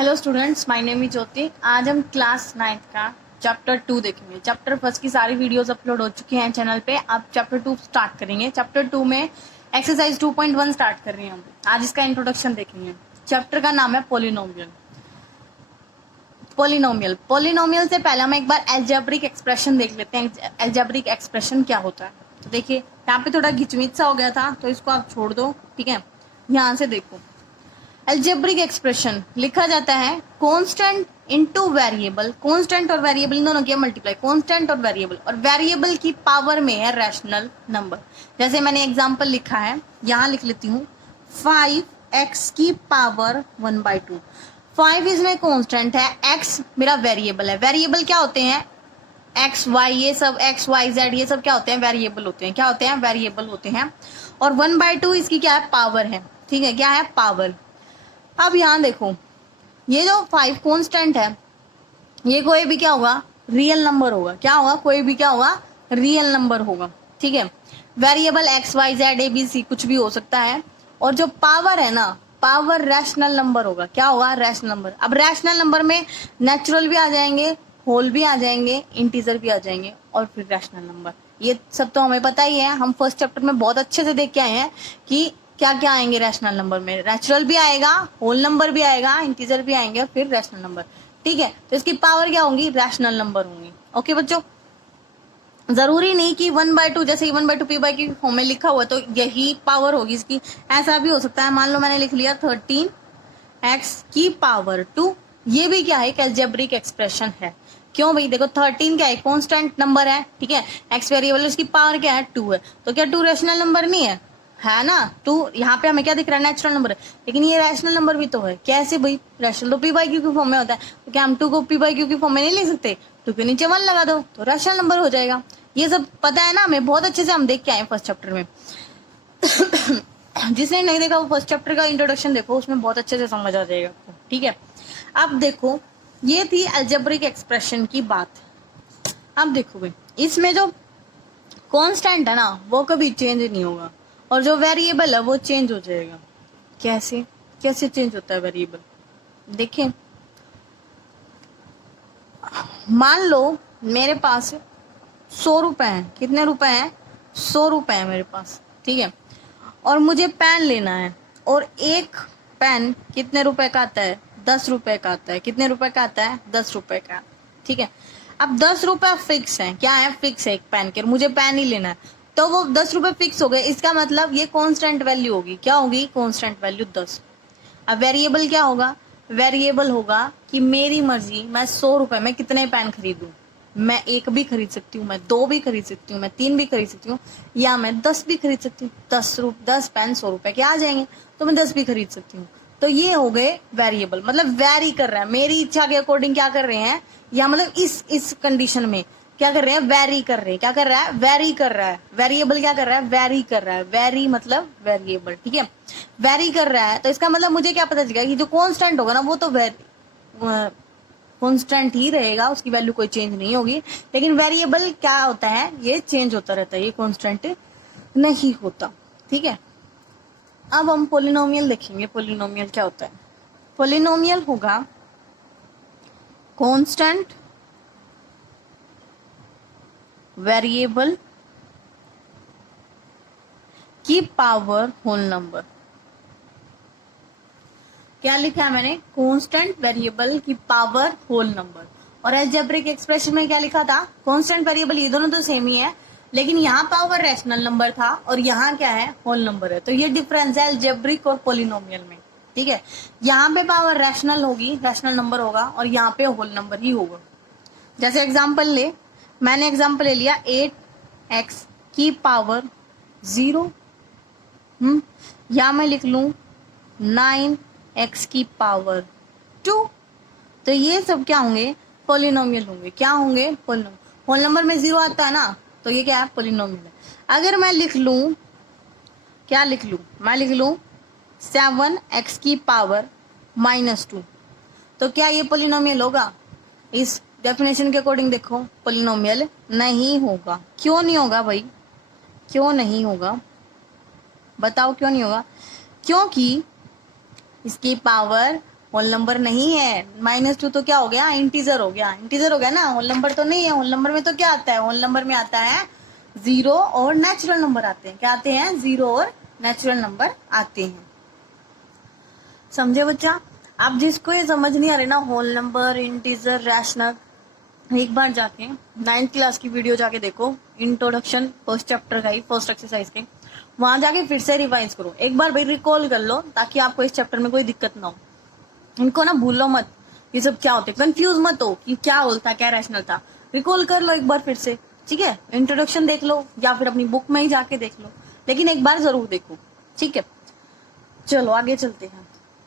Hello students, my name is Jyoti. आज हम class 9th का चैप्टर 2 देखेंगे। चैप्टर 1 की सारी वीडियोस अपलोड हो चुकी हैं चैनल पे। अब चैप्टर 2 स्टार्ट करेंगे। चैप्टर 2 में एक्सरसाइज 2.1 स्टार्ट कर रही हैं हम। आज इसका इंट्रोडक्शन देखेंगे। चैप्टर का नाम है पोलिनोमियल। पोलिनोमियल पोलिनोमियल से पहले हम एक बार एल्जेब्रिक एक्सप्रेशन देख लेते हैं। एल्जेब्रिक एक्सप्रेशन क्या होता है? तो देखिए, यहाँ पे थोड़ा घिचमिच सा हो गया था, तो इसको आप छोड़ दो। ठीक है, यहाँ से देखो। एल्जेब्रिक एक्सप्रेशन लिखा जाता है कांस्टेंट इनटू वेरिएबल। कांस्टेंट और वेरिएबल इन दोनों की मल्टीप्लाई। कांस्टेंट और वेरिएबल की पावर में है रैशनल नंबर। जैसे मैंने एग्जांपल लिखा है, यहाँ लिख लेती हूँ 5x की पावर 1/2। 5 इसमें कांस्टेंट है, x मेरा वेरिएबल है। वेरिएबल क्या होते हैं? एक्स वाई, ये सब एक्स वाई जेड ये सब क्या होते हैं? वेरिएबल होते हैं। क्या होते हैं? वेरिएबल होते हैं। और 1/2 इसकी क्या है? पावर है। ठीक है, क्या है? पावर। अब यहाँ देखो, ये जो 5 कांस्टेंट है, ये कोई भी क्या होगा? रियल नंबर होगा। क्या होगा? कोई भी क्या होगा? रियल नंबर होगा। ठीक है, variable X Y Z A B C कुछ भी हो सकता है। और जो पावर है ना, पावर रैशनल नंबर होगा। क्या होगा? Rational number. अब रैशनल नंबर में नेचुरल भी आ जाएंगे, होल भी आ जाएंगे, इंटीजर भी आ जाएंगे, और फिर रैशनल नंबर। ये सब तो हमें पता ही है। हम फर्स्ट चैप्टर में बहुत अच्छे से देख के आए हैं कि क्या क्या आएंगे रैशनल नंबर में। नेचुरल भी आएगा, होल नंबर भी आएगा, इंटीजर भी आएंगे, और फिर रैशनल नंबर। ठीक है, तो इसकी पावर क्या होंगी? रैशनल नंबर होंगी। ओके बच्चों, जरूरी नहीं कि 1/2 जैसे 1/2 p/q फॉर्म में लिखा हुआ तो यही पावर होगी इसकी। ऐसा भी हो सकता है। मान लो मैंने लिख लिया 13x की पावर 2। ये भी क्या है? एक एल्जेब्रिक एक्सप्रेशन है। क्यों भाई? देखो 13 क्या है? कांस्टेंट नंबर है। ठीक है, x वेरिएबल, उसकी पावर क्या है? 2 है। तो क्या 2 रैशनल नंबर नहीं है? है ना। 2 यहाँ पे हमें क्या दिख रहा है? नेचुरल नंबर है। लेकिन ये रैशनल नंबर भी तो है। कैसे भाई? रैशनल तो p/q की फॉर्म में होता है। तो क्या हम 2 को p/q की फॉर्म में नहीं लिख सकते? 2 के नीचे 1 लगा दो तो रैशनल नंबर हो जाएगा। ये सब पता है ना हमें, बहुत अच्छे से हम देख के आए फर्स्ट चैप्टर में। जिसने नहीं देखा वो फर्स्ट चैप्टर का इंट्रोडक्शन देखो, उसमें बहुत अच्छे से समझ आ जाएगा आपको। ठीक है, अब देखो, ये थी अलजेब्रिक एक्सप्रेशन की बात। अब देखो भाई, इसमें जो कांस्टेंट है ना, वो कभी चेंज नहीं होगा, और जो वेरिएबल है वो चेंज हो जाएगा। कैसे? कैसे चेंज होता है वेरिएबल? देखें, मान लो मेरे पास 100 रुपए हैं। कितने रुपए हैं? 100 रुपए है मेरे पास। ठीक है, और मुझे पेन लेना है, और एक पेन कितने रुपए का आता है? 10 रुपए का आता है। कितने रुपए का आता है? 10 रुपए का। ठीक है, अब 10 रुपए फिक्स है। क्या है? फिक्स है एक पेन के, मुझे पेन ही लेना है, तो वो 10 रुपए फिक्स हो गए। इसका मतलब ये कांस्टेंट वैल्यू होगी। क्या होगी? Constant value 10। अब वेरिएबल क्या होगा? वेरिएबल होगा कि मेरी मर्जी, मैं 100 रुपए में कितने पेन खरीदूं। मैं एक भी खरीद सकती हूँ, मैं 2 भी खरीद सकती हूँ, मैं 3 भी खरीद सकती हूँ, या मैं 10 भी खरीद सकती हूँ। 10 पेन 100 रुपए के आ जाएंगे, तो मैं 10 भी खरीद सकती हूँ। तो ये हो गए वेरिएबल, मतलब वेरी कर रहा है, मेरी इच्छा के अकॉर्डिंग क्या कर रहे हैं, या मतलब इस कंडीशन में क्या कर रहे हैं? वेरी कर रहे हैं। क्या कर रहा है? वेरी कर रहा है। वेरिएबल क्या कर रहा है? वेरी कर रहा है। वेरी मतलब वेरिएबल। ठीक है, वेरी कर रहा है, तो इसका मतलब मुझे क्या पता चलेगा कि जो कांस्टेंट होगा ना, वो तो कांस्टेंट ही रहेगा, उसकी वैल्यू कोई चेंज नहीं होगी। लेकिन वेरिएबल क्या होता है? ये चेंज होता रहता है, ये कांस्टेंट नहीं होता। ठीक है, अब हम पोलिनोमियल देखेंगे। पोलिनोमियल क्या होता है? पोलिनोमियल होगा कांस्टेंट वेरिएबल की पावर होल नंबर। क्या लिखा है मैंने? कांस्टेंट वेरिएबल की पावर होल नंबर। और अलजेब्रिक एक्सप्रेशन में क्या लिखा था? कांस्टेंट वेरिएबल, ये दोनों तो सेम ही है, लेकिन यहाँ पावर रैशनल नंबर था और यहाँ क्या है? होल नंबर है। तो ये डिफरेंस है अलजेब्रिक और पोलिनोमियल में। ठीक है, यहाँ पे पावर रैशनल होगी, रैशनल नंबर होगा, और यहाँ पे होल नंबर ही होगा। जैसे एग्जाम्पल ले, मैंने एग्जाम्पल ले लिया 8x की पावर 0। या मैं लिख लू 9x की पावर 2। तो ये सब क्या होंगे? पोलिनोमियल होंगे। क्या होंगे? पोलिनोमियल। होल नंबर में 0 आता है ना, तो ये क्या है? पोलिनोमियल है। अगर मैं लिख लू, क्या लिख लू? मैं लिख लू 7x की पावर -2, तो क्या ये पोलिनोमियल होगा? इस डेफिनेशन के अकॉर्डिंग देखो, पोलिनोमियल नहीं होगा। क्यों नहीं होगा भाई? क्यों नहीं होगा? बताओ क्यों नहीं होगा? क्योंकि इसकी पावर होल नंबर नहीं है। -2 तो क्या हो गया, इंटीजर हो गया, इंटीजर हो गया ना, होल नंबर तो नहीं है। होल नंबर में तो क्या आता है, होल नंबर में आता है 0 और नेचुरल नंबर आते हैं। क्या आते हैं, 0 और नेचुरल नंबर आते हैं। समझे बच्चा? आप जिसको ये समझ नहीं आ रही ना, होल नंबर, इंटीजर, रैशनल, एक बार जाके 9th क्लास की वीडियो जाके देखो, इंट्रोडक्शन फर्स्ट चैप्टर का ही, फर्स्ट एक्सरसाइज के, वहां जाके फिर से रिवाइज करो, एक बार भाई रिकॉल कर लो, ताकि आपको इस चैप्टर में कोई दिक्कत ना हो। इनको ना भूलो मत, ये सब क्या होते, कंफ्यूज मत हो कि क्या होल था, क्या रैशनल था। रिकॉल कर लो एक बार फिर से, ठीक है? इंट्रोडक्शन देख लो या फिर अपनी बुक में ही जाके देख लो, लेकिन एक बार जरूर देखो, ठीक है? चलो आगे चलते हैं।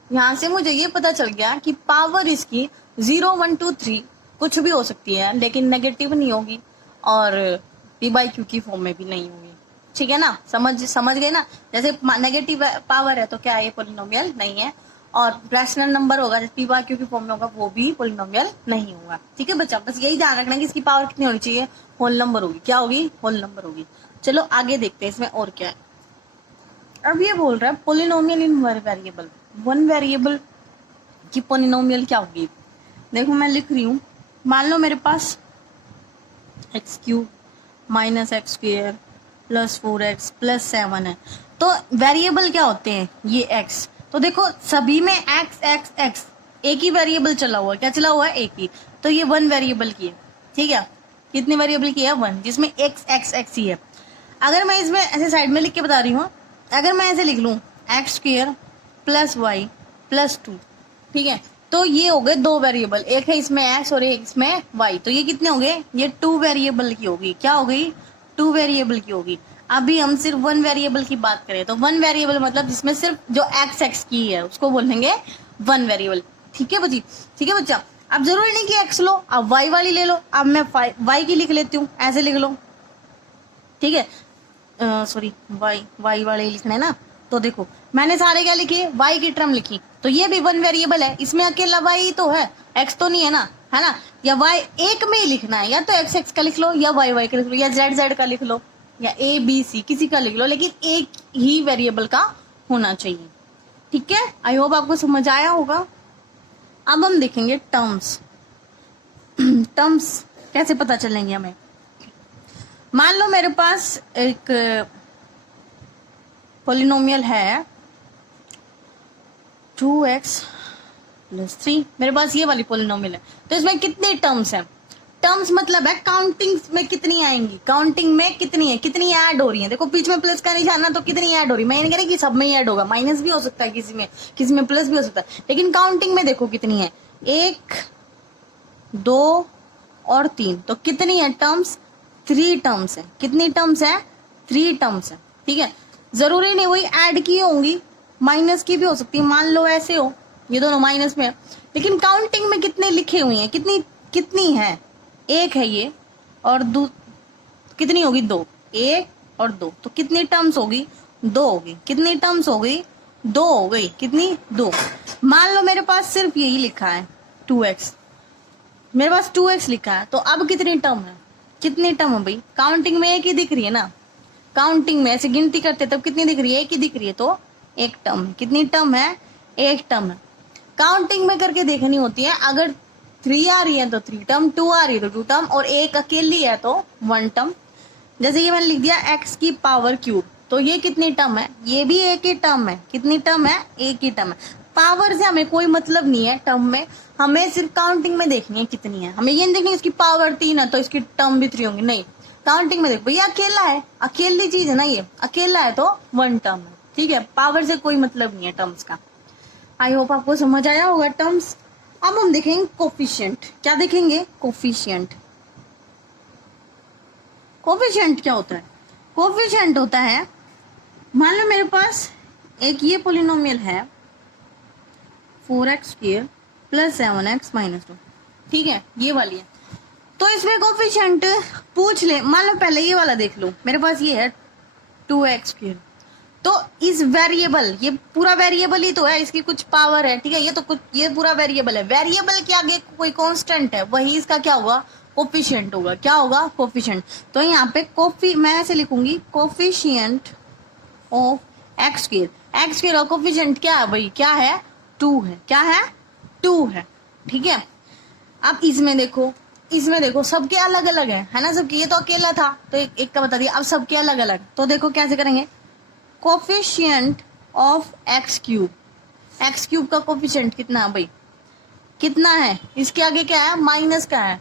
यहाँ से मुझे ये पता चल गया कि पावर इसकी 0, 1, 2, 3 कुछ भी हो सकती है, लेकिन नेगेटिव नहीं होगी और p/q की फॉर्म में भी नहीं होगी। ठीक है ना? समझ गए ना? जैसे नेगेटिव पावर है तो क्या है, ये पोलिनोमियल नहीं है, और रैशनल नंबर होगा जैसे p/q की फॉर्म में होगा, वो भी पोलिनोमियल नहीं होगा। ठीक है बच्चा? बस यही ध्यान रखना कि इसकी पावर कितनी होनी चाहिए, होल नंबर होगी। क्या होगी? होल नंबर होगी। चलो आगे देखते हैं इसमें और क्या है। अब ये बोल रहा है polynomial in one variable, one variable की पोलिनोमियल क्या होगी। देखो मैं लिख रही हूँ, मान लो मेरे पास x³ - x² + 4x + 7 है, तो वेरिएबल क्या होते हैं, ये x। तो देखो सभी में x x x एक ही वेरिएबल चला हुआ है, क्या चला हुआ है, एक ही, तो ये वन वेरिएबल की है। ठीक है? कितनी वेरिएबल की है, वन, जिसमें x x x ही है। अगर मैं इसमें ऐसे साइड में लिख के बता रही हूँ, अगर मैं ऐसे लिख लूँ x² + y + 2, ठीक है, तो ये हो गए दो वेरिएबल, एक है इसमें x और एक इसमें y, तो ये कितने हो गए, ये 2 वेरिएबल की होगी। क्या हो गई, 2 वेरिएबल की होगी। अभी हम सिर्फ वन वेरिएबल की बात करें तो वन वेरिएबल मतलब जिसमें सिर्फ जो x x की है उसको बोलेंगे वन वेरिएबल। ठीक है बच्ची? ठीक है बच्चा? अब जरूरी नहीं कि x लो, अब y वाली ले लो। अब मैं y की लिख लेती हूँ, ऐसे लिख लो, ठीक है? सॉरी, y वाले लिखना है ना, तो देखो मैंने सारे क्या लिखे, y की टर्म लिखी, तो ये भी वन वेरिएबल है, इसमें अकेला y तो है, x तो नहीं है ना, है ना? या y एक में ही लिखना है, या तो x x का लिख लो, या y y का लिख लो, या z z का लिख लो, या a b c किसी का लिख लो, लेकिन एक ही वेरिएबल का होना चाहिए। ठीक है? आई होप आपको समझ आया होगा। अब हम देखेंगे टर्म्स। टर्म्स कैसे पता चलेंगे हमें। मान लो मेरे पास एक पोलिनोमियल है 2x + 3, मेरे पास ये वाली पोलिनोमियल है, तो इसमें कितनी टर्म्स हैं। टर्म्स मतलब है काउंटिंग में कितनी आएंगी, काउंटिंग में कितनी है, कितनी ऐड हो रही है। देखो बीच में प्लस का निशान ना, तो कितनी ऐड हो रही है, मैं ये नहीं कह रही कि सब में ही ऐड होगा, माइनस भी हो सकता है किसी में प्लस भी हो सकता है, लेकिन काउंटिंग में देखो कितनी है, 1, 2 और 3, तो कितनी है टर्म्स, 3 टर्म्स है। कितनी टर्म्स है, 3 टर्म्स है। ठीक है? जरूरी नहीं वही ऐड की होंगी, माइनस की भी हो सकती है, मान लो ऐसे हो, ये दोनों माइनस में है, लेकिन काउंटिंग में कितने लिखे हुए हैं, कितनी है, एक है ये, और कितनी होगी, 2, 1 और 2, तो कितनी टर्म्स होगी, 2 होगी। कितनी टर्म्स हो गई, 2 हो गई। कितनी, 2। मान लो मेरे पास सिर्फ यही लिखा है 2x, मेरे पास 2x लिखा है, तो अब कितनी टर्म है, कितनी टर्म है भाई, काउंटिंग में एक ही दिख रही है ना, काउंटिंग में ऐसे गिनती करते तब कितनी दिख रही है, एक ही दिख रही है, तो एक टर्म है। कितनी टर्म है, एक टर्म है। काउंटिंग में करके देखनी होती है, अगर 3 आ रही है तो 3 टर्म, 2 आ रही है तो 2 टर्म, और एक अकेली है तो 1 टर्म। जैसे ये मैंने लिख दिया x³, तो ये कितनी टर्म है, ये भी एक ही टर्म है। कितनी टर्म है, एक ही टर्म है। पावर से हमें कोई मतलब नहीं है टर्म में, हमें सिर्फ काउंटिंग में देखनी है कितनी है। हमें ये नहीं देखनी इसकी पावर 3 है तो इसकी टर्म भी 3 होंगी, नहीं, काउंटिंग में देखो, ये अकेला है, अकेली चीज है ना, ये अकेला है तो 1 टर्म है। ठीक है? पावर से कोई मतलब नहीं है टर्म्स का। आई होप आपको समझ आया होगा टर्म्स। अब हम देखेंगे कोफिशिएंट। क्या देखेंगे, कोफिशिएंट। कोफिशिएंट क्या होता है, कोफिशिएंट होता है, मान लो मेरे पास एक ये पोलिनोमियल है 4x² + 7x - 2, ठीक है, ये वाली है, तो इसमें कोफिशिएंट पूछ ले। मान लो पहले ये वाला देख लो, मेरे पास ये है 2x², तो इस वेरिएबल, ये पूरा वेरिएबल ही तो है, इसकी कुछ पावर है, ठीक है, ये तो कुछ, ये पूरा वेरिएबल है, वेरिएबल के आगे कोई कांस्टेंट है, वही इसका क्या होगा, कोफिशिएंट होगा। क्या होगा, कोफिशिएंट। तो यहाँ पे मैं ऐसे लिखूंगी, कोफिशिएंट ऑफ x²। x² का कोफिशिएंट क्या है भाई, क्या है, 2 है। क्या है, 2 है, ठीक है। अब इसमें देखो सबके अलग अलग है ना सबके, ये तो अकेला था तो एक का बता दिया, अब सबके अलग अलग। तो देखो कैसे करेंगे, कोफिशिएंट ऑफ एक्स क्यूब का कोफिशिएंट कितना है भाई, कितना है, इसके आगे क्या है, माइनस का है,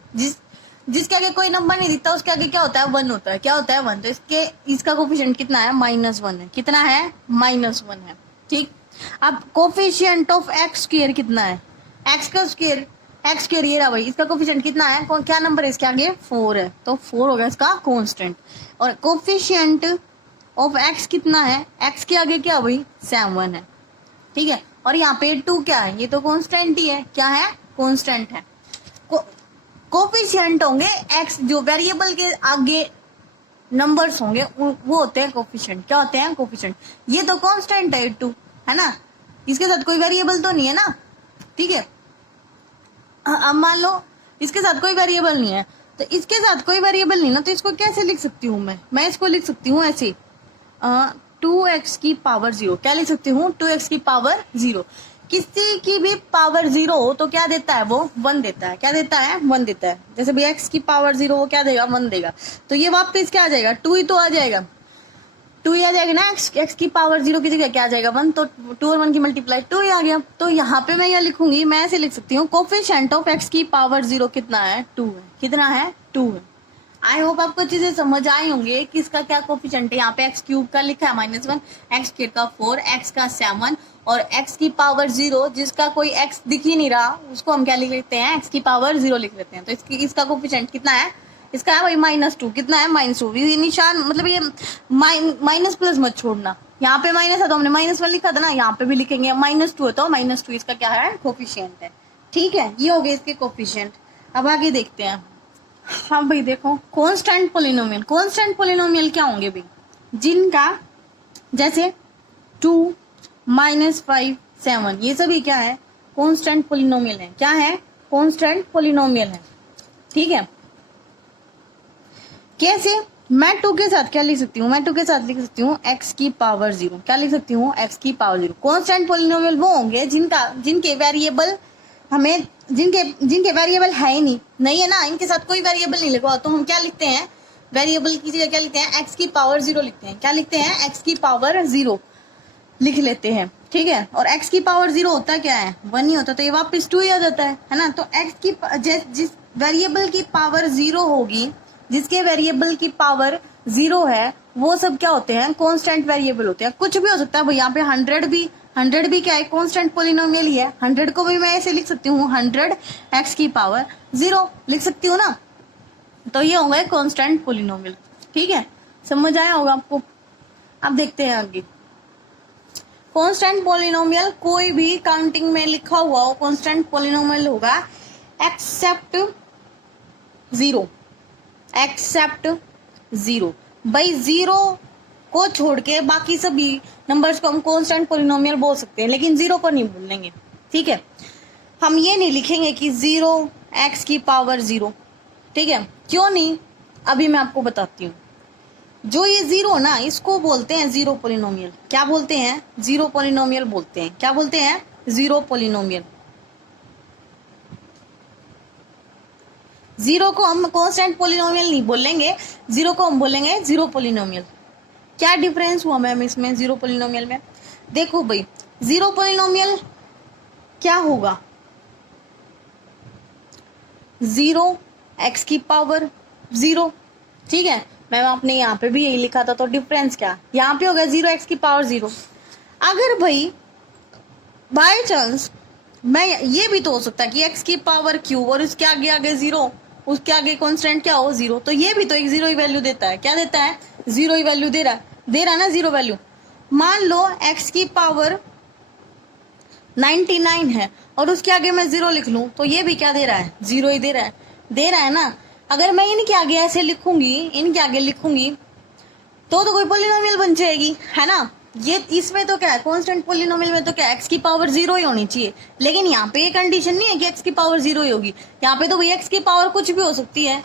जिसके आगे कोई नंबर नहीं दिखता उसके आगे क्या होता है, 1 होता है, क्या होता है 1। तो इसका कोफिशिएंट कितना है, -1 है, कितना है, -1 है, ठीक। अब कोफिशिएंट ऑफ एक्स स्क्वायर कितना है, एक्स स्क्वायर ये रहा भाई, इसका कोफिशिएंट कितना है, क्या नंबर है इसके आगे, 4 है, तो 4 हो गया इसका कांस्टेंट। और कोफिशिएंट ऑफ एक्स कितना है, एक्स के आगे क्या भाई, 7 है, ठीक है। और यहाँ पे 2 क्या है, ये तो कांस्टेंट ही है, क्या है, कांस्टेंट है। कोफिशिएंट होंगे एक्स, जो वेरिएबल के आगे नंबर्स होंगे वो होते हैं कोफिशिएंट, क्या होते हैं, कोफिशिएंट। ये तो कांस्टेंट है 2, है ना, इसके साथ कोई वेरिएबल तो नहीं है ना, ठीक है। अब मान लो इसके साथ कोई वेरिएबल नहीं है, तो इसके साथ कोई वेरिएबल नहीं ना, तो इसको कैसे लिख सकती हूँ मैं इसको लिख सकती हूँ ऐसे, 2x की पावर 0, क्या लिख सकती हूँ, 2x की पावर 0। किसी की भी पावर 0 हो तो क्या देता है, वो 1 देता है, क्या देता है, 1 देता है। जैसे भाई x की पावर 0 वो क्या देगा, 1 देगा, तो ये वापस क्या आ जाएगा, 2 ही तो आ जाएगा, 2 ही आ जाएगा ना, x की पावर 0 की जगह क्या आ जाएगा, 1, तो 2 और 1 की मल्टीप्लाई 2 ही आ गया। तो यहाँ पे मैं क्या लिखूंगी, मैं ऐसे लिख सकती हूँ, कोफिशिएंट ऑफ x की पावर 0 कितना है, 2 है, कितना है, 2 है। आई होप आपको चीजें समझ आई होंगे कि इसका क्या कोफिशिएंट है। यहाँ पे एक्स क्यूब का लिखा है -1, एक्स स्क्वायर का 4, एक्स का 7 और एक्स की पावर 0, जिसका कोई एक्स दिख ही नहीं रहा उसको हम क्या लिख लेते हैं, एक्स की पावर 0 लिख लेते हैं। तो इसका कोफिशिएंट कितना है, इसका है भाई -2, कितना है, -2। ये निशान मतलब ये माइनस प्लस मत छोड़ना, यहाँ पे माइनस है तो हमने -1 लिखा था ना, यहाँ पे भी लिखेंगे -2 है तो -2 इसका क्या है, कोफिशिएंट है, ठीक है। ये हो गए इसके कोफिशिएंट। अब आगे देखते हैं। हाँ भाई देखो, कांस्टेंट पोलिनोमियल क्या होंगे भाई, जिनका जैसे 2, -5, 7 ये सभी क्या है, कांस्टेंट पोलिनोमियल है, क्या है, कांस्टेंट पोलिनोमियल है, ठीक है। कैसे, मैं 2 के साथ क्या लिख सकती हूँ, मैं 2 के साथ लिख सकती हूँ x की पावर 0, क्या लिख सकती हूँ, x की पावर 0। कांस्टेंट पोलिनोमियल वो होंगे जिनके वेरिएबल हमें जिनके वेरिएबल है ही नहीं है ना, इनके साथ कोई वेरिएबल नहीं लगा, तो हम क्या लिखते हैं, वेरिएबल की जगह क्या लिखते हैं, x की पावर 0 लिखते हैं, क्या लिखते हैं, x की पावर 0 लिख लेते हैं, ठीक है। और x की पावर 0 होता क्या है, 1 ही होता, तो ये वापस 2 ही आ जाता है ना। तो x की जिस वेरिएबल की पावर 0 होगी, जिसके वेरिएबल की पावर 0 है, वो सब क्या होते हैं, कांस्टेंट वेरिएबल होते हैं। कुछ भी हो सकता है भाई, यहाँ पे 100 भी क्या है, कांस्टेंट पोलिनोमियल ही है। 100 को भी मैं ऐसे लिख सकती हूँ, 100 x की पावर 0 लिख सकती हूँ ना, तो ये होगा कांस्टेंट पोलिनोमियल, ठीक है। समझ आया होगा आपको। अब देखते हैं आगे। कांस्टेंट पोलिनोमियल कोई भी काउंटिंग में लिखा हुआ हो कांस्टेंट पोलिनोमियल होगा, एक्सेप्ट 0 भाई, 0 को छोड़ के बाकी सभी नंबर्स को हम कांस्टेंट पोलिनोमियल बोल सकते हैं, लेकिन 0 को नहीं बोलेंगे, ठीक है। हम ये नहीं लिखेंगे कि 0 x की पावर 0, ठीक है। क्यों नहीं, अभी मैं आपको बताती हूँ। जो ये 0 ना, इसको बोलते हैं 0 पोलिनोमियल। क्या बोलते हैं, 0 पोलिनोमियल बोलते हैं। क्या बोलते हैं, 0 पोलिनोमियल। 0 को हम कांस्टेंट पोलिनोमियल नहीं बोलेंगे, 0 को हम बोलेंगे 0 पोलिनोमियल। क्या डिफरेंस हुआ मैम इसमें 0 पोलिनोमियल में, देखो भाई 0 पोलिनोमियल क्या होगा, 0 x की पावर 0, ठीक है। मैम आपने यहाँ पे भी यही लिखा था, तो डिफरेंस क्या, यहाँ पे होगा 0 x की पावर 0। अगर भाई बाय चांस मैं, ये भी तो हो सकता है कि x की पावर क्यूब और उसके आगे आगे 0, उसके आगे कांस्टेंट क्या हो, 0, तो ये भी तो एक 0 ही वैल्यू देता है। क्या देता है, 0 ही वैल्यू दे रहा है ना, 0 वैल्यू। मान लो x की पावर 99 है और उसके आगे मैं 0 लिख लूं, तो ये भी क्या दे रहा है, 0 ही दे रहा है ना। अगर मैं इनके आगे ऐसे लिखूंगी, इनके आगे लिखूंगी तो कोई पोलिनोमियल बन जाएगी, है ना। ये इसमें तो क्या है, कांस्टेंट पोलिनोमियल में तो क्या x की पावर 0 ही होनी चाहिए, लेकिन यहाँ पे ये कंडीशन नहीं है कि x की पावर 0 ही होगी। यहाँ पे तो भाई x की पावर कुछ भी हो सकती है,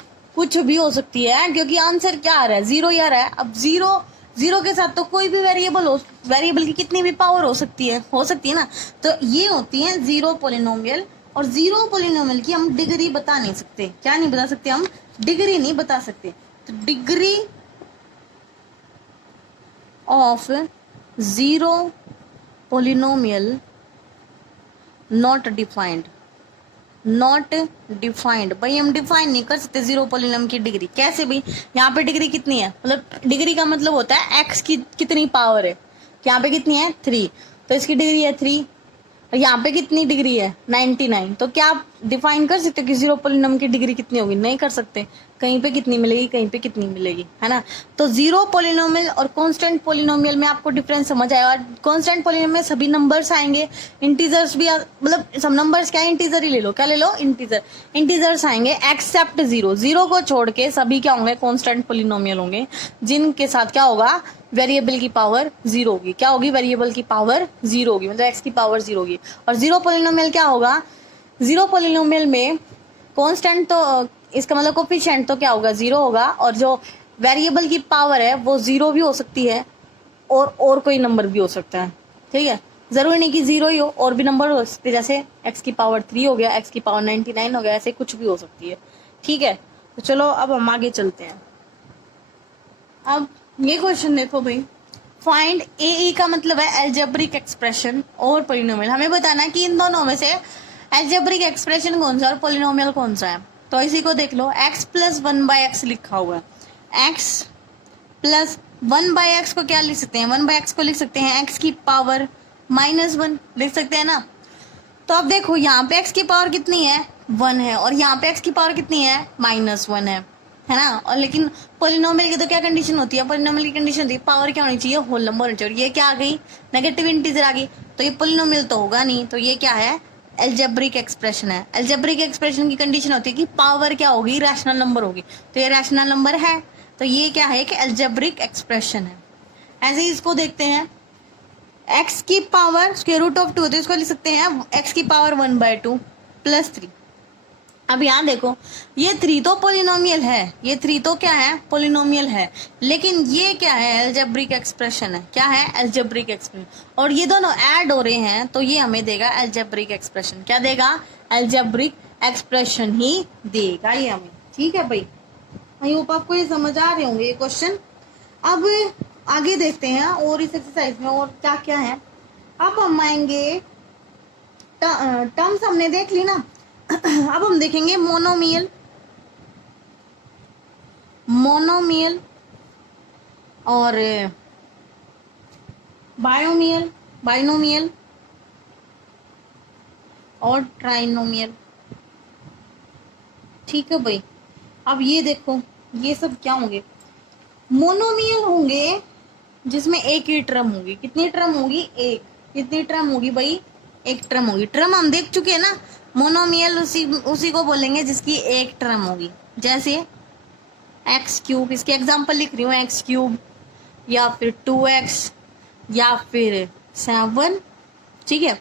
क्योंकि आंसर क्या आ रहा है, 0 ही आ रहा है। अब 0 के साथ तो कोई भी वेरिएबल की कितनी भी पावर हो सकती है ना। तो ये होती है 0 पोलिनोमियल, और जीरो पोलिनोमियल की हम डिग्री बता नहीं सकते। क्या नहीं बता सकते हम? डिग्री नहीं बता सकते। तो degree of zero polynomial not defined, not defined. भाई हम डिफाइन नहीं कर सकते जीरो पोलिनोम की डिग्री। कैसे भाई? यहाँ पे डिग्री कितनी है, मतलब डिग्री का मतलब होता है एक्स की कितनी पावर है। यहाँ पे कितनी है? 3, तो इसकी डिग्री है 3। और यहाँ पे कितनी डिग्री है? 99। तो क्या आप डिफाइन कर सकते हो कि जीरो पोलिनोम की डिग्री कितनी होगी? नहीं कर सकते। कहीं पे कितनी मिलेगी, कहीं पे कितनी मिलेगी, है ना। तो जीरो पोलिनोमियल और कांस्टेंट पोलिनोमियल में आपको डिफरेंस समझ आएगा। कांस्टेंट पोलिनोमियल में सभी नंबर्स आएंगे, इंटीजर्स भी मतलब सब नंबर्स क्या है, इंटीजर ही ले लो। क्या ले लो? इंटीजर। इंटीजर्स आएंगे एक्सेप्ट जीरो। जीरो को छोड़ के सभी क्या होंगे? कांस्टेंट पोलिनोमियल होंगे, जिनके साथ क्या होगा? वेरिएबल की पावर जीरो होगी। क्या होगी? वेरिएबल की पावर जीरो होगी, मतलब एक्स की पावर जीरो होगी। और जीरो पोलिनोमियल क्या होगा? जीरो पोलिनोमियल में कांस्टेंट तो इसका मतलब कोफिशिएंट तो क्या होगा? जीरो होगा। और जो वेरिएबल की पावर है वो जीरो भी हो सकती है और कोई नंबर भी हो सकता है। ठीक है, जरूरी नहीं कि जीरो ही हो, और भी नंबर हो सकते हैं, जैसे एक्स की पावर 3 हो गया, एक्स की पावर 99 हो गया, ऐसे कुछ भी हो सकती है। ठीक है, तो चलो अब हम आगे चलते हैं। अब ये क्वेश्चन देखो भाई, फाइंड ए का मतलब है एल्जेब्रिक एक्सप्रेशन और पोलिनोमियल। हमें बताना कि इन दोनों में से एल्जेब्रिक एक्सप्रेशन कौन सा है और पोलिनोमियल कौन सा है। तो इसी को देख लो, x प्लस 1/x लिखा हुआ है। x प्लस 1/x को क्या लिख सकते हैं? 1/x को लिख सकते हैं x की पावर -1 लिख सकते हैं ना। तो अब देखो यहाँ पे x की पावर कितनी है? 1 है, और यहाँ पे x की पावर कितनी है? -1 है ना। और लेकिन पोलिनोमियल की तो क्या कंडीशन होती है? पोलिनोमियल की कंडीशन होती है पावर क्या होनी चाहिए? होल नंबर होनी चाहिए। ये क्या आ गई? नेगेटिव इंटीजर आ गई। तो ये पोलिनोमियल तो होगा नहीं, तो ये क्या है? एल्जेब्रिक एक्सप्रेशन है। एल्जेब्रिक एक्सप्रेशन की कंडीशन होती है कि पावर क्या होगी? रैशनल नंबर होगी। तो ये रैशनल नंबर है, तो ये क्या है? कि एल्जेब्रिक एक्सप्रेशन है। ऐसे ही इसको देखते हैं, x की पावर स्क्वायर रूट ऑफ 2 होती है, इसको लिख सकते हैं x की पावर 1/2 प्लस 3। अब यहाँ देखो, ये 3 तो पोलिनोमियल है, ये 3 तो क्या है? पोलिनोमियल है। लेकिन ये क्या है? एल्जेब्रिक एक्सप्रेशन है। क्या है? Algebraic expression. और ये दोनों ऐड हो रहे हैं, तो ये हमें देगा एल्जेब्रिक एक्सप्रेशन। क्या देगा? एल्जेब्रिक एक्सप्रेशन ही देगा ये हमें। ठीक है भाई, आई होप आपको ये समझ आ रहे होंगे ये क्वेश्चन। अब आगे देखते हैं और इस एक्सरसाइज में और क्या क्या है। अब हम आएंगे, टर्म्स हमने देख ली ना। अब हम देखेंगे मोनोमियल, मोनोमियल और बायोमियल, बाइनोमियल और ट्राइनोमियल। ठीक है भाई, अब ये देखो, ये सब क्या होंगे? मोनोमियल होंगे जिसमें एक ही टर्म होगी। कितनी टर्म होगी? एक। कितनी टर्म होगी भाई? एक टर्म होगी। टर्म हम देख चुके हैं ना। मोनोमियल उसी को बोलेंगे जिसकी एक टर्म होगी। जैसे x3, इसके एग्जांपल लिख रही हूँ, x3 या फिर 2x या फिर 7। ठीक है,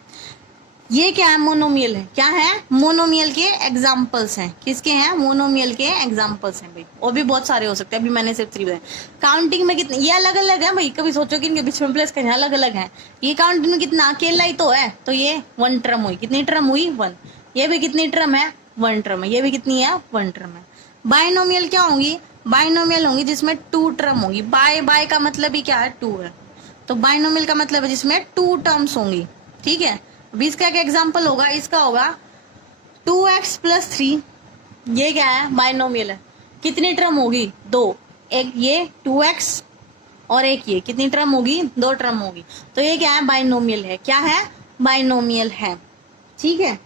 ये क्या है? मोनोमियल है। क्या है? मोनोमियल के एग्जाम्पल्स हैं। किसके हैं? मोनोमियल के एग्जाम्पल्स हैं भाई। और भी बहुत सारे हो सकते हैं, अभी मैंने सिर्फ 3 बताए। काउंटिंग में कितने? ये अलग अलग है भाई, कभी सोचो कि इनके बीच में प्लस करना, अलग अलग है। ये काउंटिंग में कितना? अकेला ही तो है, तो ये 1 टर्म हुई। कितनी टर्म हुई? 1। ये भी कितनी टर्म है? 1 टर्म है। ये भी कितनी है? 1 टर्म है। बाइनोमियल क्या होंगी? बाइनोमियल होंगी जिसमें 2 टर्म होंगी। बाय का मतलब ही क्या है? 2 है। तो बाइनोमियल का मतलब है जिसमें 2 टर्म्स होंगी। ठीक है, अभी इसका क्या एग्जाम्पल होगा? इसका होगा 2x प्लस 3। ये क्या है? बाइनोमियल है। कितनी टर्म होगी? 2। एक ये 2x और एक ये, कितनी टर्म होगी? 2 टर्म होगी। तो ये क्या है? बाइनोमियल है। क्या है? बाइनोमियल है। ठीक है,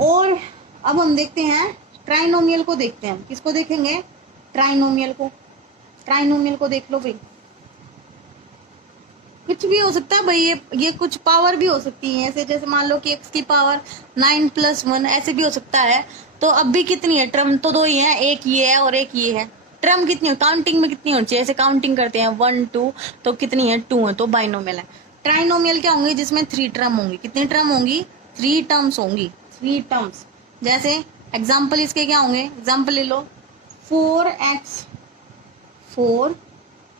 और अब हम देखते हैं ट्राइनोमियल को। देखते हैं, किसको देखेंगे? ट्राइनोमियल को। ट्राइनोमियल को देख लो भाई, कुछ भी हो सकता है भाई। ये कुछ पावर भी हो सकती है, ऐसे जैसे मान लो कि x की पावर 9 + 1, ऐसे भी हो सकता है। तो अब भी कितनी है? टर्म तो 2 ही है, एक ये है और एक ये है। टर्म कितनी हो? काउंटिंग में कितनी होनी चाहिए? ऐसे काउंटिंग करते हैं 1 2, तो कितनी है? 2 है, तो बाइनोमियल है। ट्राइनोमियल क्या होंगे? जिसमें 3 टर्म होंगी। कितनी टर्म होंगी? 3 टर्म्स होंगी। 3 टर्म्स। जैसे एग्जाम्पल इसके क्या होंगे? एग्जाम्पल ले लो, 4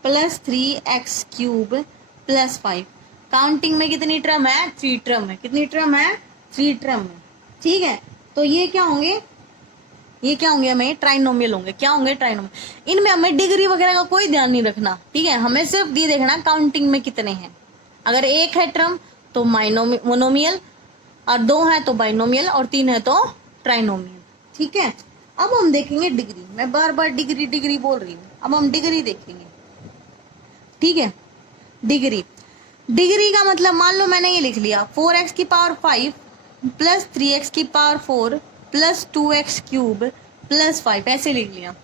प्लस 3x³ प्लस 5। काउंटिंग में कितनी टर्म है? 3 टर्म है। कितनी टर्म है? 3 टर्म है। ठीक है, तो ये क्या होंगे, ये क्या होंगे, हमें ट्राइनोमियल होंगे। क्या होंगे, ट्राइनोमियल। इनमें हमें डिग्री वगैरह का कोई ध्यान नहीं रखना, ठीक है, हमें सिर्फ ये देखना काउंटिंग में कितने हैं। अगर एक है टर्म तो मोनोमियल, और दो है तो बाइनोमियल, और तीन है तो ट्राइनोमियल। ठीक है, अब हम देखेंगे डिग्री। मैं बार बार डिग्री डिग्री बोल रही हूँ, अब हम डिग्री देखेंगे। ठीक है, डिग्री, डिग्री का मतलब मान लो मैंने ये लिख लिया 4x की पावर 5 प्लस 3x की power 4 plus 2x cube plus 5, ऐसे लिख लिया।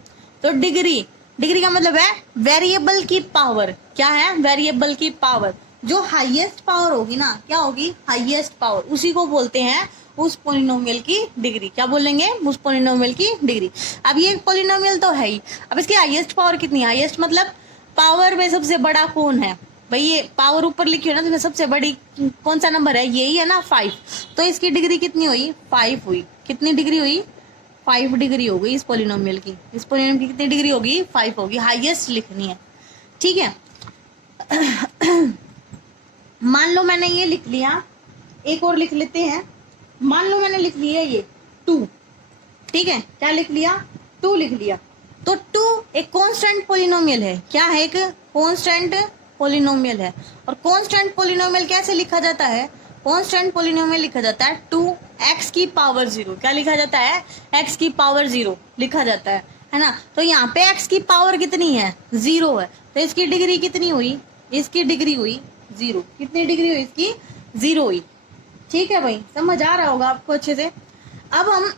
तो डिग्री, डिग्री का मतलब है वेरिएबल की पावर। क्या है, वेरिएबल की पावर। जो हाईएस्ट पावर होगी ना, क्या होगी, हाईएस्ट पावर, उसी को बोलते हैं उस पोलिनोमियल की डिग्री। क्या बोलेंगे, उस पोलिनोमियल की डिग्री। अब ये पोलिनोमियल तो है ही, अब इसकी हाईएस्ट पावर कितनी है, हाईएस्ट मतलब पावर में सबसे बड़ा कौन है भाई, ये पावर ऊपर लिखी हो ना, तो सबसे बड़ी कौन सा नंबर है, यही है ना 5। तो इसकी डिग्री कितनी हुई, 5 हुई। कितनी डिग्री हुई, 5 डिग्री हो गई इस पोलिनोमियल की। इस पोलिनोमियल की कितनी डिग्री होगी, 5 होगी, हाईएस्ट लिखनी है। ठीक है, मान लो मैंने ये लिख लिया, एक और लिख लेते हैं। मान लो मैंने लिख लिया ये 2, ठीक है, क्या लिख लिया, 2 लिख लिया। तो 2 एक कांस्टेंट पोलिनोमियल है। क्या है, एक कांस्टेंट पोलिनोमियल है। और कांस्टेंट पोलिनोमियल कैसे लिखा जाता है, कांस्टेंट पोलिनोमियल लिखा जाता है 2x की पावर 0। क्या लिखा जाता है, x की पावर 0 लिखा जाता है ना। तो यहाँ पे x की पावर कितनी है, 0 है। तो इसकी डिग्री कितनी हुई, इसकी डिग्री हुई 0। कितनी डिग्री हुई इसकी, 0 हुई। ठीक है भाई, समझ आ रहा होगा आपको अच्छे से। अब हम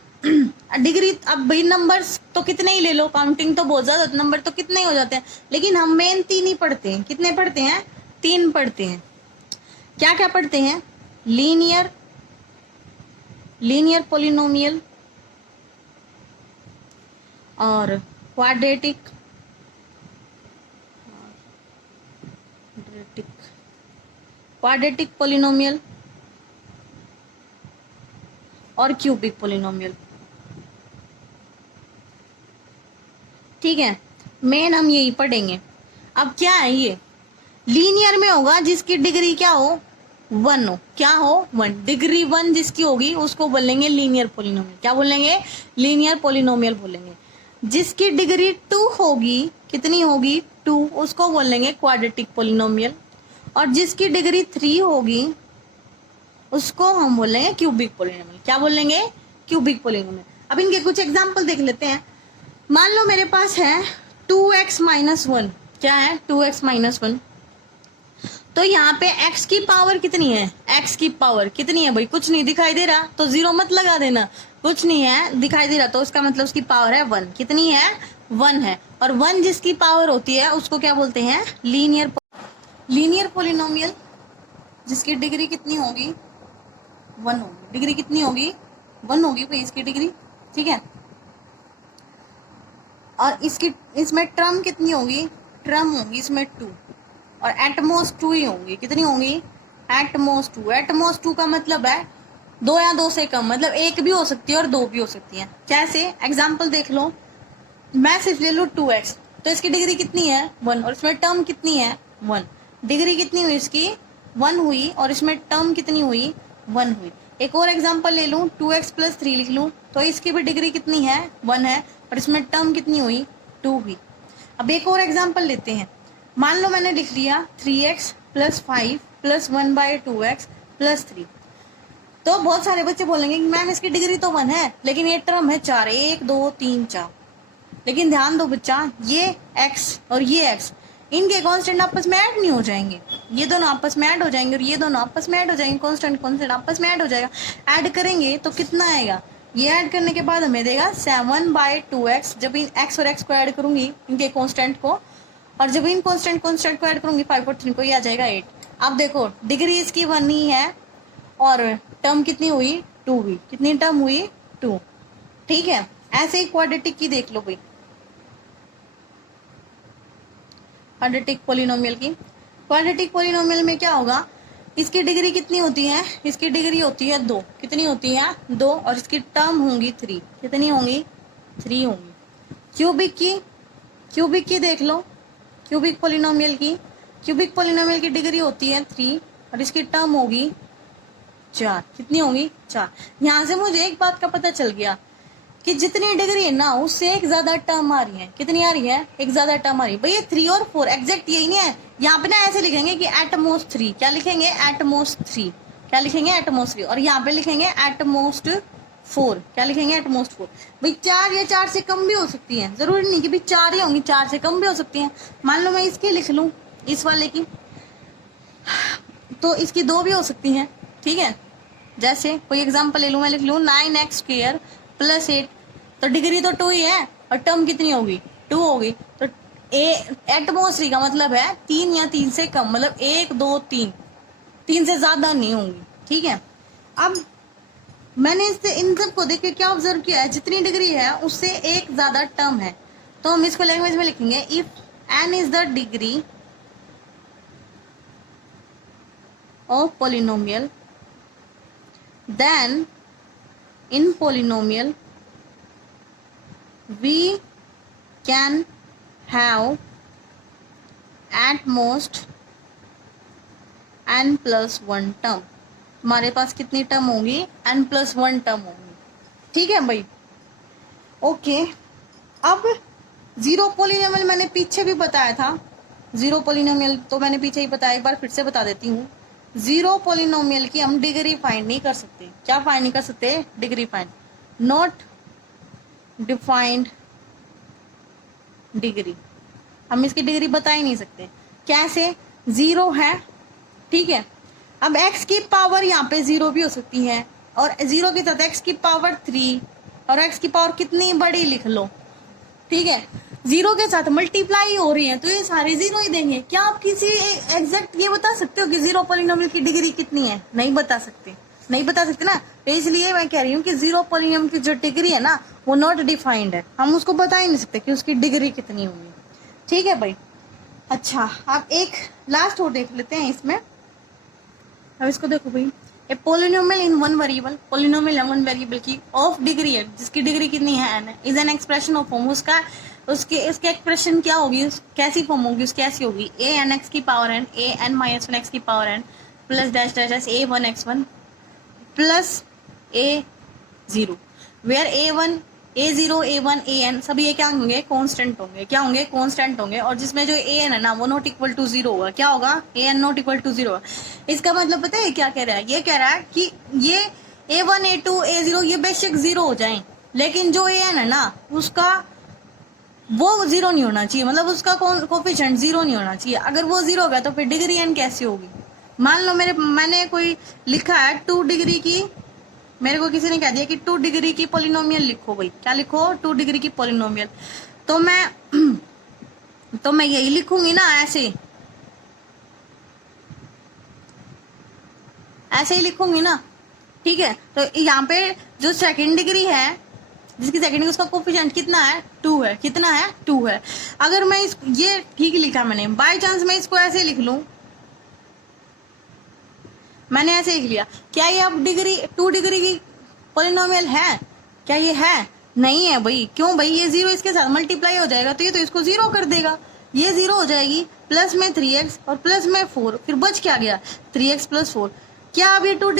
डिग्री, अब भाई नंबर्स तो कितने ही ले लो, काउंटिंग तो बहुत ज्यादा, नंबर तो कितने ही हो जाते हैं, लेकिन हम मेन 3 ही पढ़ते हैं। कितने पढ़ते हैं, 3 पढ़ते हैं। क्या क्या पढ़ते हैं, लीनियर, लीनियर पोलिनोमियल और क्वाड्रेटिक, क्वाड्रेटिक पोलिनोमियल और क्यूबिक पोलिनोमियल। ठीक है, मेन हम यही पढ़ेंगे। अब क्या है ये, लीनियर में होगा जिसकी डिग्री क्या हो, 1 हो। क्या हो, 1। डिग्री 1 जिसकी होगी उसको बोलेंगे लीनियर पोलिनोमियल। क्या बोलेंगे, लीनियर पोलिनोमियल बोलेंगे। जिसकी डिग्री 2 होगी, कितनी होगी, 2, उसको बोलेंगे क्वाड्रेटिक पोलिनोमियल। और जिसकी डिग्री 3 होगी उसको हम बोलेंगे क्यूबिक पोलिनोमियल। क्या बोलेंगे, क्यूबिक पोलिनोमियल। अब इनके कुछ एग्जाम्पल देख लेते हैं। मान लो मेरे पास है 2x माइनस 1। क्या है, 2x माइनस 1। तो यहाँ पे x की पावर कितनी है, x की पावर कितनी है भाई, कुछ नहीं दिखाई दे रहा तो 0 मत लगा देना। कुछ नहीं है दिखाई दे रहा तो उसका मतलब उसकी पावर है 1। कितनी है, 1 है। और 1 जिसकी पावर होती है उसको क्या बोलते हैं, लीनियर, लीनियर पोलिनोमियल। जिसकी डिग्री कितनी होगी, 1 होगी। डिग्री कितनी होगी, 1 होगी भाई इसकी डिग्री। ठीक है, और इसकी, इसमें टर्म कितनी होगी, टर्म होगी इसमें 2, और एटमोस्ट 2 ही होंगी। कितनी होंगी, एटमोस्ट 2। एटमोस्ट 2 का मतलब है 2 या 2 से कम, मतलब 1 भी हो सकती है और 2 भी हो सकती है। कैसे, एग्जाम्पल देख लो। मैं सिर्फ ले लूँ 2x, तो इसकी डिग्री कितनी है, 1, और इसमें टर्म कितनी है, 1। डिग्री कितनी हुई इसकी, 1 हुई, और इसमें टर्म कितनी हुई, 1 हुई। एक और एग्जाम्पल ले लूँ, 2x प्लस 3 लिख लूँ, तो इसकी भी डिग्री कितनी है, 1 है, और इसमें टर्म कितनी हुई, 2 हुई। अब एक और एग्जाम्पल लेते हैं। मान लो मैंने लिख लिया 3x plus 5 plus 1/2x plus 3। तो बहुत सारे बच्चे बोलेंगे कि मैम इसकी डिग्री तो 1 है, लेकिन ये टर्म है 4, 1 2 3 4। लेकिन ध्यान दो बच्चा, ये x और ये x, इनके कांस्टेंट आपस में ऐड नहीं हो जाएंगे। ये दोनों आपस में ऐड हो जाएंगे और ये दोनों आपस में ऐड हो जाएंगे। कांस्टेंट कांस्टेंट आपस में ऐड हो जाएगा। ऐड करेंगे तो कितना आएगा, ये ऐड करने के बाद हमें देगा 7/2x। जब इन x और x को ऐड करूंगी, इनके कांस्टेंट को, और जब इन कांस्टेंट को ऐड करूंगी 5 और 3 को, ये आ जाएगा 8। अब देखो डिग्री इसकी 1 ही है और टर्म कितनी हुई, 2 हुई। कितनी टर्म हुई, 2। ठीक है, ऐसे ही क्वाड्रेटिक की देख लो भाई, क्वाड्रेटिक पोलिनोमियल की। क्वाड्रेटिक पोलिनोमियल में क्या होगा, इसकी डिग्री कितनी होती है, इसकी डिग्री होती है 2। कितनी होती है, 2, और इसकी टर्म होंगी 3। कितनी होंगी, 3 होंगी। क्यूबिक की, क्यूबिक की देख लो, क्यूबिक पोलिनोमियल की। क्यूबिक पोलिनोमियल की डिग्री होती है 3 और इसकी टर्म होगी 4, कितनी होंगी 4। यहाँ से मुझे एक बात का पता चल गया कि जितनी डिग्री है ना उससे एक ज्यादा टर्म आ रही है। कितनी आ रही है? एक ज्यादा टर्म आ रही है। भैया 3 और 4 एग्जैक्ट यही नहीं है। यहाँ पे ना ऐसे लिखेंगे कि एटमोस्ट 3, क्या लिखेंगे? एटमोस्ट 3, क्या लिखेंगे? एटमोस्ट 3। और यहाँ पे लिखेंगे एटमोस्ट 4, क्या लिखेंगे? एटमोस्ट 4। भाई 4 या 4 से कम भी हो सकती है, जरूरी नहीं कि भाई 4 ही होंगी, 4 से कम भी हो सकती है। मान लो मैं इसकी लिख लूं, इस वाले की, तो इसकी 2 भी हो सकती हैं, ठीक है। जैसे कोई एग्जांपल ले लूं, मैं लिख लूं 9x² + 8, तो डिग्री तो 2 ही है और टर्म कितनी होगी? 2 होगी। तो एटमोस्ट 3 का मतलब है 3 या 3 से कम, मतलब 1 2 3, 3 से ज्यादा नहीं होंगी, ठीक है। अब मैंने इससे इन सब को देख के क्या ऑब्जर्व किया है, जितनी डिग्री है उससे एक ज्यादा टर्म है, तो हम इसको लैंग्वेज में लिखेंगे if n is the degree of polynomial, then in polynomial we can have at most n plus 1 term। हमारे पास कितनी टर्म होंगी? n plus 1 टर्म होंगी, ठीक है भाई। ओके, अब जीरो पोलिनोमियल मैंने पीछे भी बताया था, जीरो पोलिनोमियल तो मैंने पीछे ही बताया, एक बार फिर से बता देती हूँ। जीरो पोलिनोमियल की हम डिग्री फाइंड नहीं कर सकते। क्या फाइंड नहीं कर सकते? Degree find, not defined degree, हम इसकी डिग्री बता ही नहीं सकते। कैसे? 0 है, ठीक है। अब x की पावर यहाँ पे 0 भी हो सकती है, और 0 के साथ x की पावर 3, और x की पावर कितनी बड़ी लिख लो, ठीक है। 0 के साथ मल्टीप्लाई हो रही है तो ये सारे 0 ही देंगे। क्या आप किसी एग्जैक्ट ये बता सकते हो कि जीरो पोलिनोमियल की डिग्री कितनी है? नहीं बता सकते, नहीं बता सकते ना। तो इसलिए मैं कह रही हूँ कि जीरो पोलिनोमियल की जो डिग्री है ना वो नॉट डिफाइंड है, हम उसको बता ही नहीं सकते कि उसकी डिग्री कितनी होगी, ठीक है भाई। अच्छा, आप एक लास्ट और देख लेते हैं इसमें। अब इसको देखो भाई, a polynomial in one variable, polynomial है वन वेरिएबल की, ऑफ डिग्री है, जिसकी डिग्री कितनी है? n है, is an expression of form, उसका उसके एक्सप्रेशन क्या होगी, कैसी फॉर्म होगी, उसकी कैसी होगी? a(n)x की पावर n, a(n−1x की power n plus dash dash dash a1x1 plus a0, where a1 a0 a1 an सभी ये क्या होंगे? कांस्टेंट होंगे। क्या होंगे? कांस्टेंट होंगे। और जिसमें जो an है ना वो नॉट इक्वल टू 0 होगा। क्या होगा? an नॉट इक्वल टू 0 होगा। इसका मतलब पता है क्या कह रहा है? ये कह रहा है कि ये a1 a2 a0 ये बेशक 0 हो जाएं, लेकिन जो an है ना उसका वो 0 नहीं होना चाहिए, मतलब उसका कोफिशिएंट 0 नहीं होना चाहिए। अगर वो 0 होगा तो फिर डिग्री n कैसी होगी? मान लो मैंने कोई लिखा है 2 डिग्री की, मेरे को किसी ने कह दिया कि 2 डिग्री की पोलिनोमियल लिखो भाई। क्या लिखो? 2 डिग्री की पोलिनोमियल। तो मैं यही लिखूंगी ना, ऐसे ही लिखूंगी ना, ठीक है। तो यहाँ पे जो सेकंड डिग्री है, जिसकी सेकंड डिग्री, उसका कोफिशिएंट कितना है? 2 है। कितना है? 2 है। अगर मैं ये ठीक लिखा मैंने, बाय चांस मैं इसको ऐसे लिख लूं, मैंने ऐसे लिख लिया, क्या ये अब 2 डिग्री की पोलिनोमियल है? क्या ये है? नहीं है भाई। क्यों भाई? ये 0 इसके साथ मल्टीप्लाई हो जाएगा तो ये तो इसको 0 कर देगा, ये 0 हो जाएगी। प्लस में 3x और प्लस में 4, फिर बच क्या गया? 3x + 4। क्या अब ये 2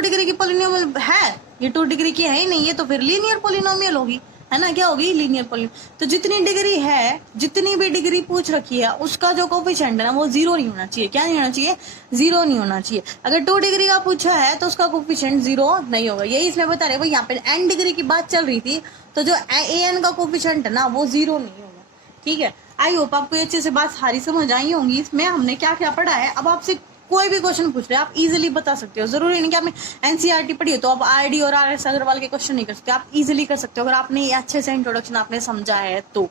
डिग्री की पोलिनोमियल है? ये 2 डिग्री की है ही नहीं, ये तो फिर लीनियर पोलिनोमियल होगी, है ना। क्या होगी? Linear polynomial. तो जितनी डिग्री है, जितनी भी डिग्री पूछ रखी है, उसका जो कोफिशिएंट है ना वो 0 नहीं होना चाहिए। क्या नहीं होना चाहिए? 0 नहीं होना चाहिए। अगर 2 डिग्री का पूछा है तो उसका कोफिशिएंट 0 नहीं होगा। यही इसमें बता रहे भाई, यहाँ पे n डिग्री की बात चल रही थी तो जो an का कोफिशिएंट है ना वो 0 नहीं होगा, ठीक है। आई होप आपको ये अच्छे से बात सारी समझ आई होंगी। इसमें हमने क्या क्या पढ़ा है। अब आपसे कोई भी क्वेश्चन पूछ रहे हैं आप इजीली बता सकते हो। जरूरी नहीं कि आपने एनसीईआरटी पढ़ी है तो आप आरडी और आरएस अग्रवाल के क्वेश्चन नहीं कर सकते, आप इजीली कर सकते हो अगर आपने ये अच्छे से इंट्रोडक्शन आपने समझा है तो।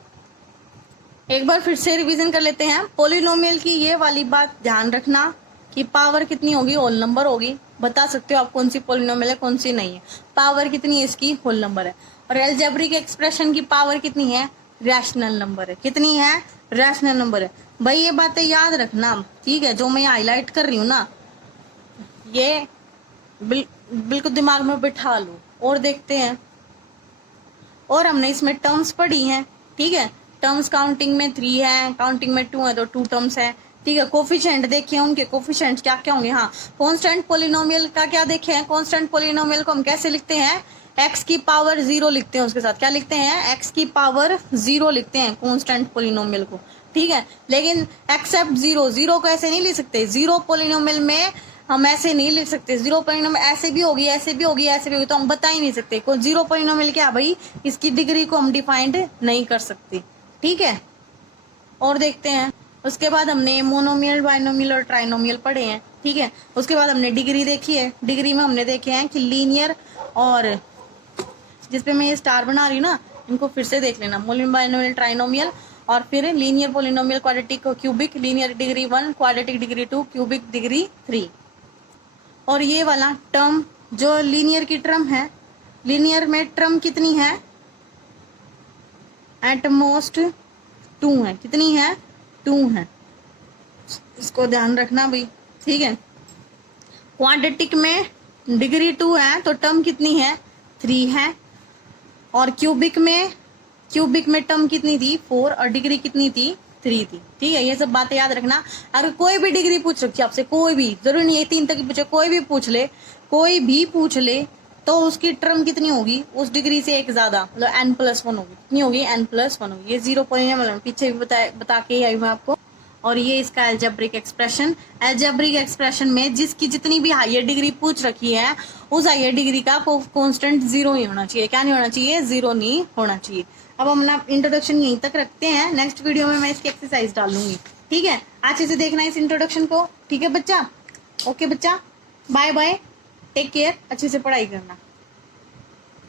एक बार फिर से रिवीजन कर लेते हैं। पोलिनोमियल की ये वाली बात ध्यान रखना कि पावर कितनी होगी? होल नंबर होगी। बता सकते हो आप कौन सी पोलिनोमियल है कौन सी नहीं है। पावर कितनी है इसकी? होल नंबर है। और अलजेब्रिक एक्सप्रेशन की पावर कितनी है? रैशनल नंबर है। कितनी है? रैशनल नंबर है। भाई ये बातें याद रखना, ठीक है। जो मैं हाईलाइट कर रही हूँ ना ये बिल्कुल दिमाग में बिठा लो। और देखते हैं, और हमने इसमें टर्म्स पढ़ी हैं, ठीक है। टर्म्स काउंटिंग में 3 है, काउंटिंग में 2 है तो 2 टर्म्स है, ठीक है। कोफिशिएंट देखिए, उनके कोफिशिएंट क्या क्या होंगे। हाँ, कांस्टेंट पोलिनोमियल का क्या देखे हैं, कांस्टेंट पोलिनोमियल को हम कैसे लिखते हैं, x की पावर 0 लिखते हैं, उसके साथ क्या लिखते हैं, x की पावर 0 लिखते हैं कांस्टेंट पोलिनोमियल को, ठीक है। लेकिन एक्सेप्ट जीरो को ऐसे नहीं लिख सकते, जीरो पोलिनोमियल में हम ऐसे नहीं लिख सकते, जीरो पोलिनोमियल ऐसे भी होगी, ऐसे भी होगी, ऐसे भी होगी, तो हम बता ही नहीं सकते। जीरो पोलिनोमियल क्या भाई, इसकी डिग्री को हम डिफाइंड नहीं कर सकते, ठीक है। और देखते हैं, उसके बाद हमने मोनोमियल, बाइनोमियल और ट्राइनोमियल पढ़े हैं, ठीक है। उसके बाद हमने डिग्री देखी है, डिग्री में हमने देखे हैं कि लीनियर, और जिसपे मैं ये स्टार बना रही हूँ ना, इनको फिर से देख लेना, मोनोमियल, बाइनोमियल, ट्राइनोमियल, और फिर linear polynomial, quadratic, cubic, linear degree 1, quadratic degree 2, cubic degree 3। और ये वाला टर्म जो लीनियर की टर्म है, लीनियर में टर्म कितनी है, एट मोस्ट 2 है, कितनी है, 2 है, इसको ध्यान रखना भाई, ठीक है। क्वाड्रेटिक में डिग्री 2 है तो टर्म कितनी है, 3 है। और क्यूबिक में टर्म कितनी थी, 4, और डिग्री कितनी थी, 3 थी, ठीक है। ये सब बातें याद रखना। अगर कोई भी डिग्री पूछ रखी है आपसे, कोई भी, जरूरी नहीं है 3 तक ही पूछे, कोई भी पूछ ले तो उसकी टर्म कितनी होगी, उस डिग्री से एक ज्यादा, मतलब n+1 होगी, कितनी होगी, n+1 होगी। ये जीरो पोलिनोमियल पीछे भी बता के आई हूँ आपको। और ये इसका एल्जेब्रिक एक्सप्रेशन में जिसकी जितनी भी हायर डिग्री पूछ रखी है, उस हायर डिग्री का कांस्टेंट 0 ही होना चाहिए। क्या नहीं होना चाहिए, 0 नहीं होना चाहिए। अब हम अपना इंट्रोडक्शन यहीं तक रखते हैं, नेक्स्ट वीडियो में मैं इसकी एक्सरसाइज डाल दूंगी, ठीक है। अच्छे से देखना इस इंट्रोडक्शन को, ठीक है बच्चा। ओके बच्चा, बाय बाय, टेक केयर, अच्छे से पढ़ाई करना।